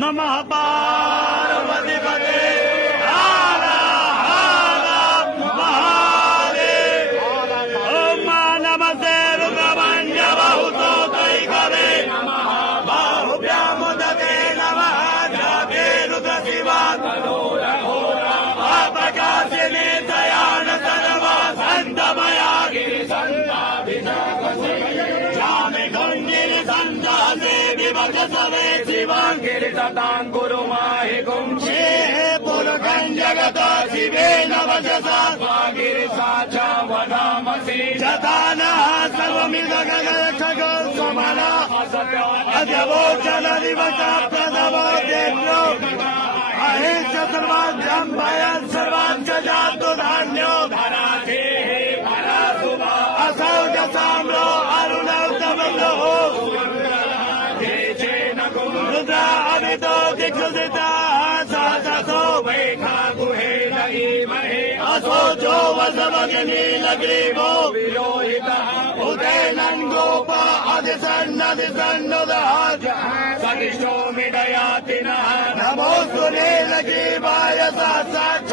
नमः पार्वती पते हर हर महादेव ओम नमस्ते रुद्रमण्य बहुतो तैकवे बाहुभ्यामुदते नमः जाते रुद्र शिवा प्रकाशिनी दयान सर्वा संतमया गिरि जामे गंगिरि संदासे विभक्त सवे शिवं गिरि ततां गुरु माहि गुंशे पुरखं जगता शिवे नवजसा स्वागिरि साचा वदामसि जतानः सर्वमिदगगखगो समना अद्यवोचन दिवसा प्रदवो देव्यो अहेश सर्वाभ्यां भयं सर्वां च जातु धान्यो धराधे भरासुभा असौ च साम्रो अरुणौ तमलो रुद्र अमितो दिक्षुदिता सहसो वैखा गुहे नईमहे असो जो वसवगनीलग्रीवो विलोहितः उदयनं गोप अधिसन्नदहाज सनिष्ठो मिडयाति नः नमोऽस्तु नीलग्रीवाय साक्षात्